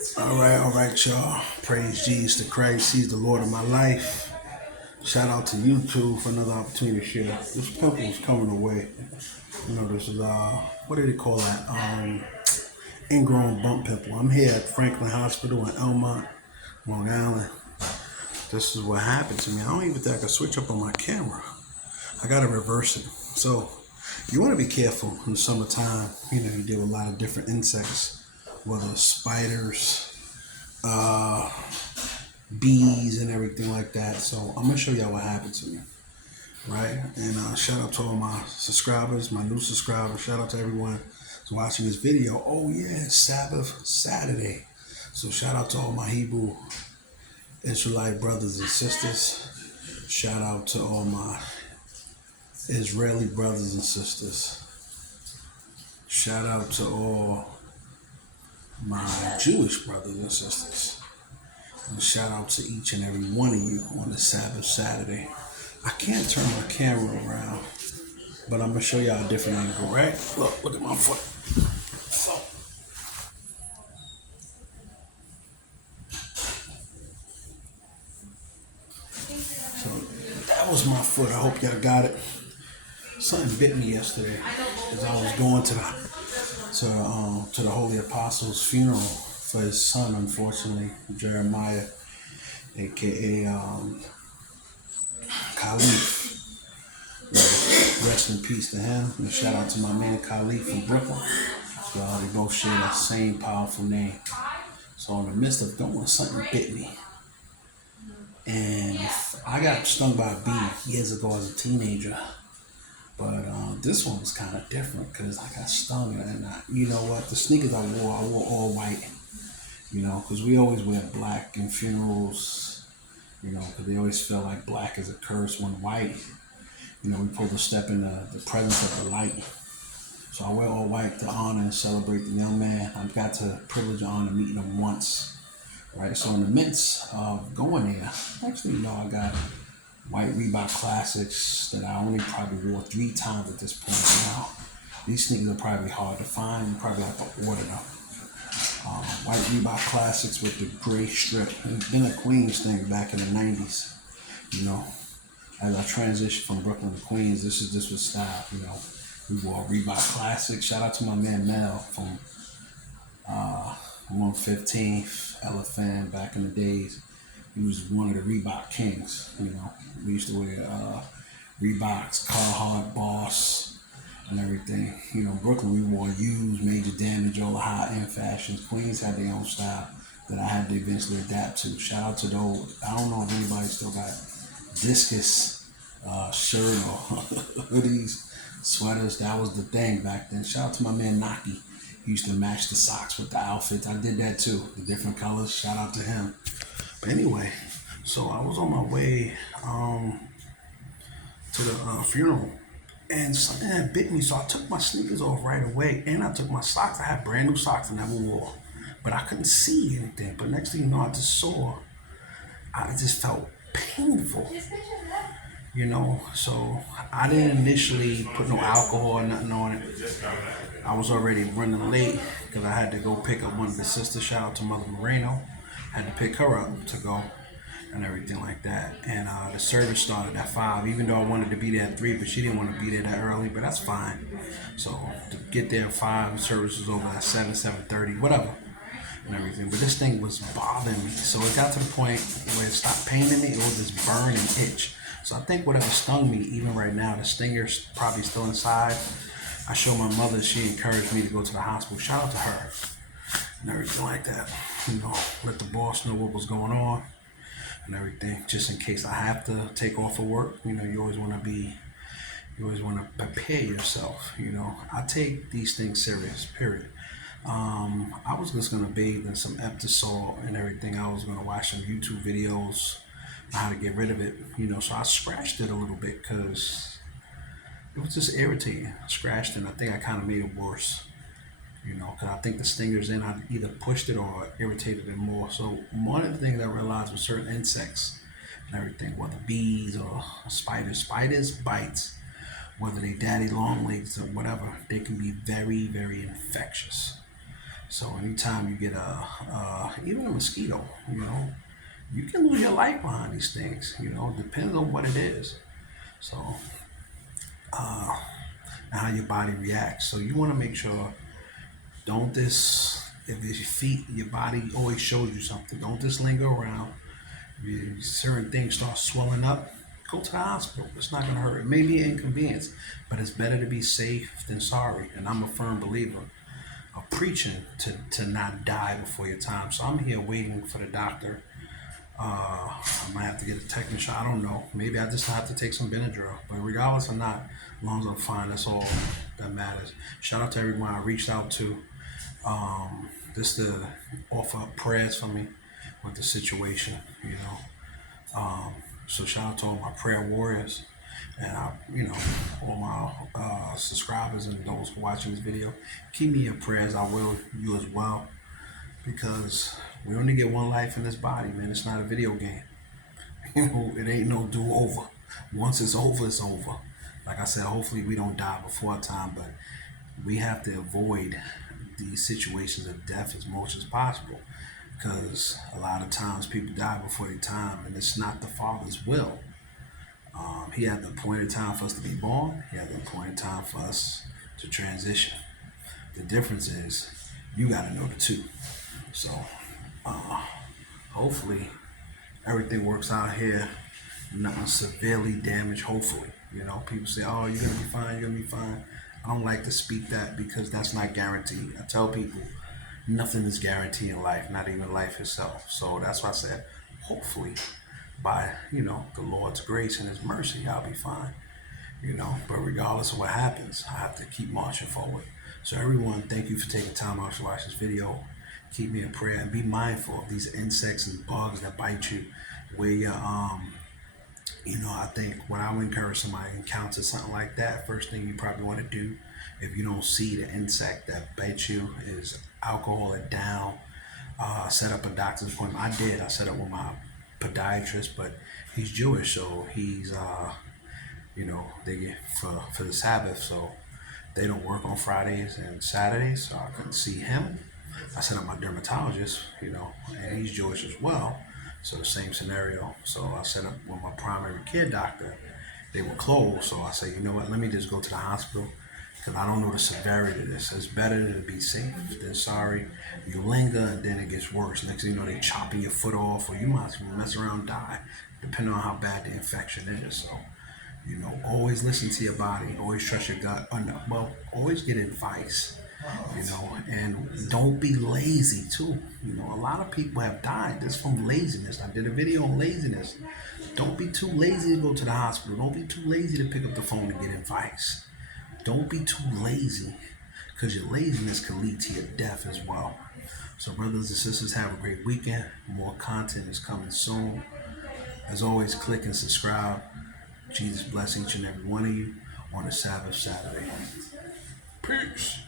All right, y'all. Praise Jesus to Christ. He's the Lord of my life. Shout out to YouTube for another opportunity to share. This pimple is coming away. This is what do they call that? Ingrown bump pimple. I'm here at Franklin Hospital in Elmont, Long Island. This is what happened to me. I don't even think I can switch up on my camera. I gotta reverse it. So you want to be careful in the summertime. You deal with a lot of different insects, whether it's spiders, uh, bees, and everything like that. So I'm gonna show y'all what happened to me, right? And shout out to all my subscribers, my new subscribers. Shout out to everyone who's watching this video. Oh yeah, it's Sabbath Saturday. So shout out to all my Hebrew Israelite brothers and sisters. Shout out to all my Israeli brothers and sisters. Shout out to all my Jewish brothers and sisters. And shout out to each and every one of you on this Sabbath Saturday. I can't turn my camera around, but I'm going to show y'all a different angle, right? Look at my foot. So that was my foot. I hope y'all got it. Something bit me yesterday as I was going to the Holy Apostle's funeral for his son, unfortunately, Jeremiah, aka Khalif. Rest in peace to him. And shout out to my man Khalif from Brooklyn. They both share that same powerful name. So in the midst of going, something bit me. And I got stung by a bee years ago as a teenager. But this one was kind of different because I got stung. And you know what? The sneakers I wore all white. Because we always wear black in funerals. Because they always feel like black is a curse when white. We pulled a step in the presence of the light. So I wear all white to honor and celebrate the young man. I've got the privilege and honor meeting him once. Right, so in the midst of going there, actually, I got white Reebok Classics that I only probably wore 3 times at this point now. These sneakers are probably hard to find. You probably have to order them. White Reebok Classics with the gray strip. It's been a Queens thing back in the 90s. As I transitioned from Brooklyn to Queens, this was style. We wore Reebok Classics. Shout out to my man Mel from 115th Elephant back in the days. He was one of the Reebok kings. We used to wear Reeboks, Carhartt, Boss, and everything. Brooklyn, we wore U's, Major Damage, all the high-end fashions. Queens had their own style that I had to eventually adapt to. Shout out to those. I don't know if anybody still got discus shirt or hoodies, sweaters. That was the thing back then. Shout out to my man Naki. He used to match the socks with the outfits. I did that too, the different colors. Shout out to him. But anyway, so I was on my way to the funeral, and something had bit me. So I took my sneakers off right away, and I took my socks. I had brand new socks I never wore, but I couldn't see anything. But next thing you know, I just felt painful. So I didn't initially put no alcohol or nothing on it. I was already running late because I had to go pick up one of the sisters. Shout out to Mother Moreno. I had to pick her up to go and everything like that. And the service started at 5, even though I wanted to be there at 3, but she didn't want to be there that early, but that's fine. So to get there at 5, the service was over at 7, 7:30, whatever, and everything. But this thing was bothering me. So it got to the point where it stopped paining me. It was this burn and itch. So I think whatever stung me, even right now, the stinger's probably still inside. I showed my mother, she encouraged me to go to the hospital. Shout out to her and everything like that. Let the boss know what was going on and everything, just in case I have to take off of work. You always want to prepare yourself. I take these things serious, period. I was just going to bathe in some Eptisol and everything. I was going to watch some YouTube videos on how to get rid of it. So I scratched it a little bit because it was just irritating. I scratched it and I think I kind of made it worse. Because I think the stingers in, I either pushed it or irritated it more. So one of the things I realized with certain insects and everything, whether bees or spiders bites, whether they daddy long legs or whatever, they can be very, very infectious. So anytime you get even a mosquito, you can lose your life behind these things. Depends on what it is. So and how your body reacts. So you want to make sure, don't this, if it's your feet, your body always shows you something. Don't just linger around. If certain things start swelling up, go to the hospital. It's not going to hurt. It may be an inconvenience, but it's better to be safe than sorry. And I'm a firm believer of preaching to not die before your time. So I'm here waiting for the doctor. I might have to get a technician. I don't know. Maybe I just have to take some Benadryl. But regardless or not, as long as I'm fine, that's all that matters. Shout out to everyone I reached out to, just to offer up prayers for me with the situation. So shout out to all my prayer warriors and all my subscribers and those who are watching this video. Keep me in prayers. I will, you as well, because we only get one life in this body, man. It's not a video game. It ain't no do-over. Once it's over, it's over. Like I said, hopefully we don't die before our time, but we have to avoid these situations of death as much as possible, because a lot of times people die before their time, and it's not the Father's will. He had the appointed time for us to be born. He had the appointed time for us to transition. The difference is you got to know the two. So hopefully everything works out here. Nothing severely damaged, hopefully. People say, oh, you're going to be fine, you're going to be fine. I don't like to speak that, because that's not guaranteed. I tell people nothing is guaranteed in life, not even life itself. So that's why I said, hopefully, by, the Lord's grace and His mercy, I'll be fine. But regardless of what happens, I have to keep marching forward. So everyone, thank you for taking time out to watch this video. Keep me in prayer and be mindful of these insects and bugs that bite you. Where you, I think when I would encourage somebody to encounter something like that, first thing you probably want to do, if you don't see the insect that bites you, is alcohol it down. Set up a doctor's appointment. I did. I set up with my podiatrist, but he's Jewish, so he's they get for the Sabbath, so they don't work on Fridays and Saturdays, so I couldn't see him. I set up my dermatologist, and he's Jewish as well, so the same scenario. So I set up with my primary care doctor. They were closed, so I said, you know what, let me just go to the hospital, because I don't know the severity of this. It's better to be safe than sorry. You linger and then it gets worse. Next thing you know, they chopping your foot off, or you might mess around and die, depending on how bad the infection is. So, always listen to your body. Always trust your gut. Always get advice, and don't be lazy too. A lot of people have died just from laziness. I did a video on laziness. Don't be too lazy to go to the hospital. Don't be too lazy to pick up the phone and get advice. Don't be too lazy, because your laziness can lead to your death as well. So brothers and sisters, have a great weekend. More content is coming soon. As always, click and subscribe. Jesus bless each and every one of you on a Sabbath Saturday. Peace.